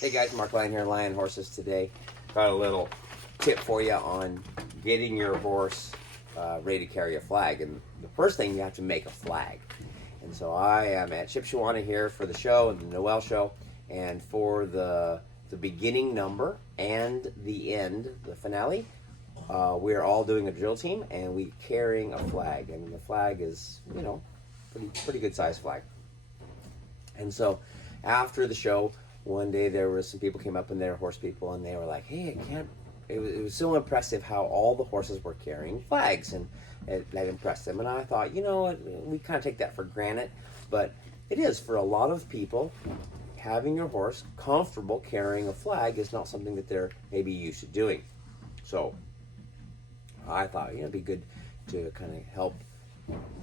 Hey guys, Mark Lyon here, Lion Horses Today. Got a little tip for you on getting your horse ready to carry a flag. And the first thing, you have to make a flag. And so I am at Shipshewana here for the show, the Noel show, and for the beginning number and the end, the finale, we're all doing a drill team and we're carrying a flag. And the flag is, you know, pretty good size flag. And so after the show, one day there was some people came up and they're horse people and they were like, hey, it was so impressive how all the horses were carrying flags, and that impressed them. And I thought, you know, we kind of take that for granted, but it is for a lot of people. Having your horse comfortable carrying a flag is not something that they're maybe used to doing. So I thought, you know, it'd be good to kind of help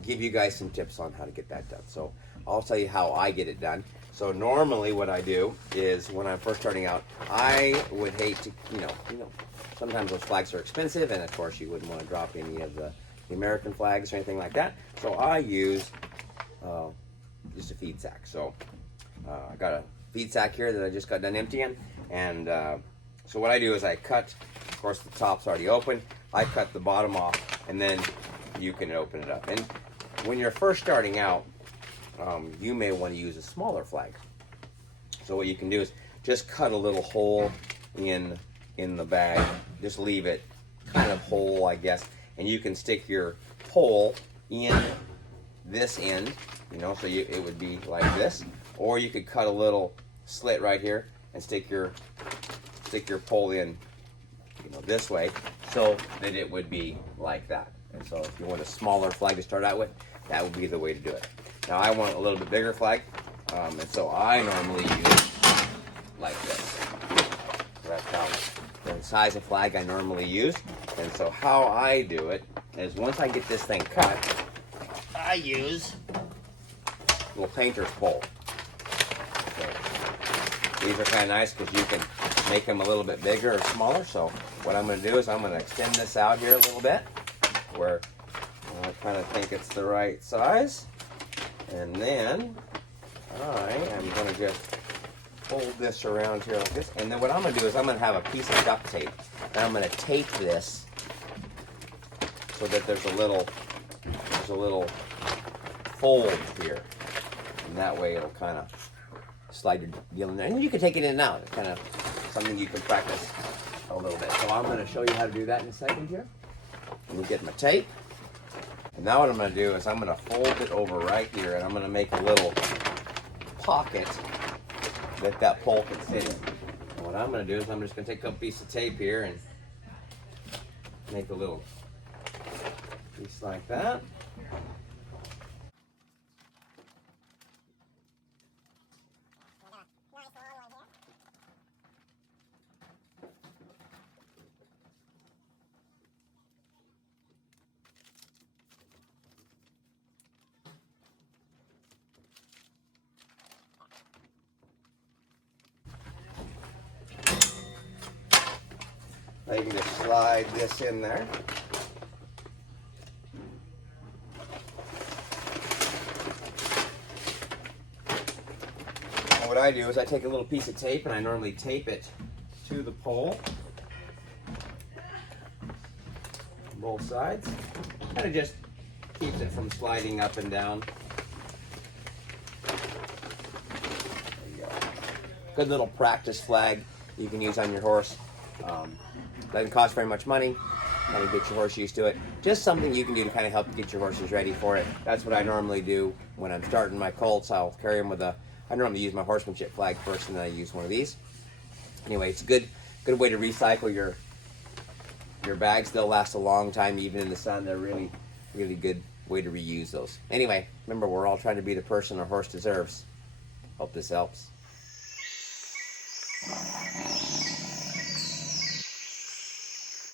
give you guys some tips on how to get that done. So I'll tell you how I get it done. So normally what I do is when I'm first starting out, I would hate to, you know, sometimes those flags are expensive, and of course you wouldn't want to drop any of the American flags or anything like that. So I use just a feed sack. So I got a feed sack here that I just got done emptying, and so what I do is I cut, of course the top's already open, I cut the bottom off, and then you can open it up. And when you're first starting out, you may want to use a smaller flag. So what you can do is just cut a little hole in the bag, just leave it kind of whole, I guess, and you can stick your pole in this end, you know, so it would be like this, or you could cut a little slit right here and stick your pole in, you know, this way, so that it would be like that. And so if you want a smaller flag to start out with, that would be the way to do it. Now I want a little bit bigger flag, and so I normally use like this. That's how the size of flag I normally use. And so how I do it is once I get this thing cut, I use a little painter's pole. So these are kind of nice because you can make them a little bit bigger or smaller. So what I'm going to do is I'm going to extend this out here a little bit where I kind of think it's the right size. And then I am going to just fold this around here like this. And then what I'm going to do is I'm going to have a piece of duct tape. And I'm going to tape this so that there's a little fold here. And that way it'll kind of slide your deal in there. And you can take it in and out. It's kind of something you can practice a little bit. So I'm going to show you how to do that in a second here. Let me get my tape. And now what I'm going to do is I'm going to fold it over right here, and I'm going to make a little pocket that pole can sit in. And what I'm going to do is I'm just going to take a piece of tape here and make a little piece like that. Now you can just slide this in there. And what I do is I take a little piece of tape and I normally tape it to the pole on both sides. Kind of just keeps it from sliding up and down. There you go. Good little practice flag you can use on your horse. Doesn't cost very much money. Kind of get your horse used to it. Just something you can do to kind of help get your horses ready for it. That's what I normally do when I'm starting my colts. I'll carry them with I normally use my horsemanship flag first, and then I use one of these. Anyway, it's a good way to recycle your bags. They'll last a long time, even in the sun. They're really good way to reuse those. Anyway, remember, we're all trying to be the person our horse deserves. Hope this helps.